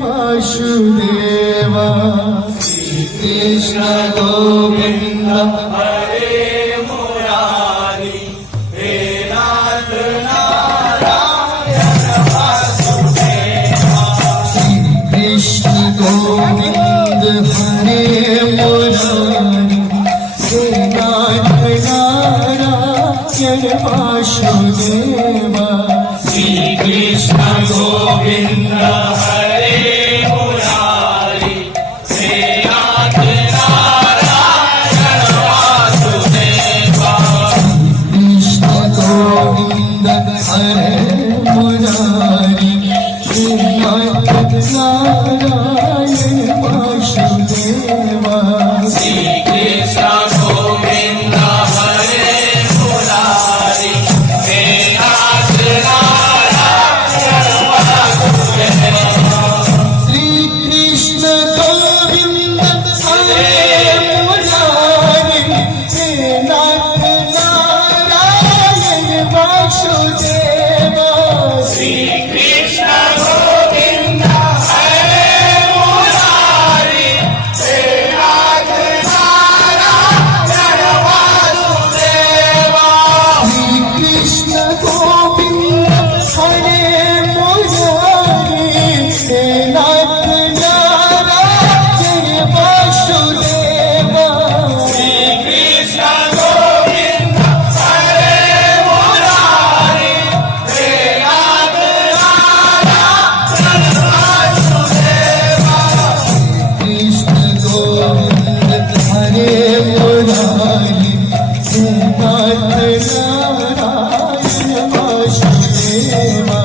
Vasudeva Shri Krishna Govind Hare Murari hey Nath Narayan Vasudeva Shri Krishna Govind Hare Murari hey Nath Narayan Vasudeva Shri Krishna Govind Hare Murari hey Nath Narayan Vasudeva Krishna Govind Hare Murari hey Nath Narayan Vasudeva Shri Krishna Govind Hare Murari hey Nath Narayan Shri Krishna Govind Hare Murari hey Nath Narayan Vasudeva Shri Krishna Govind Hare Murari hey Nath Narayan Vasudeva Shri Krishna Govind Hare Murari hey Nath Narayan Vasudeva Shri Krishna Govind Hare Murari hey Nath Narayan Vasudeva Krishna Govind Hare Murari hey Nath Narayan Vasudeva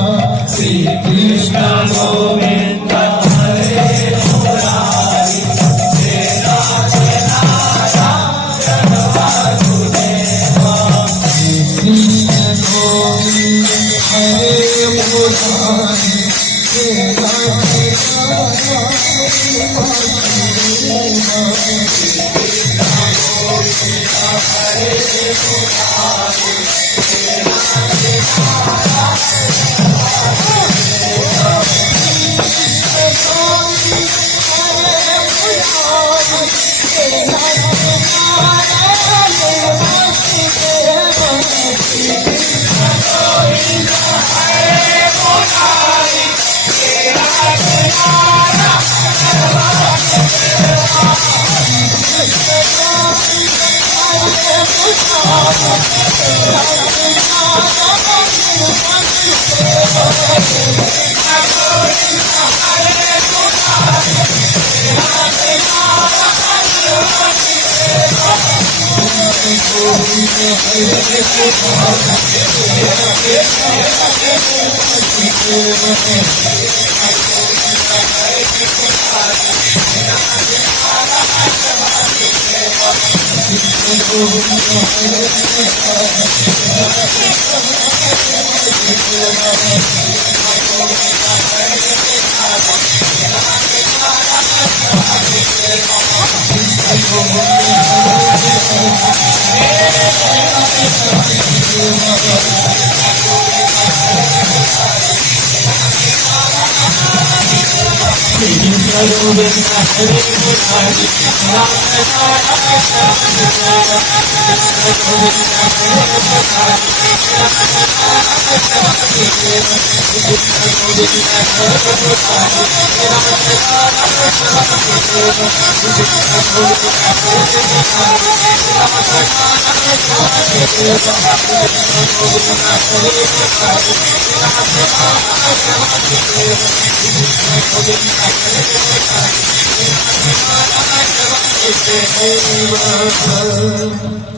Shri Krishna Govind Hare Murari hey Nath Narayan Vasudeva Shri Krishna Govind Hare Murari hey Nath Narayan Thank you.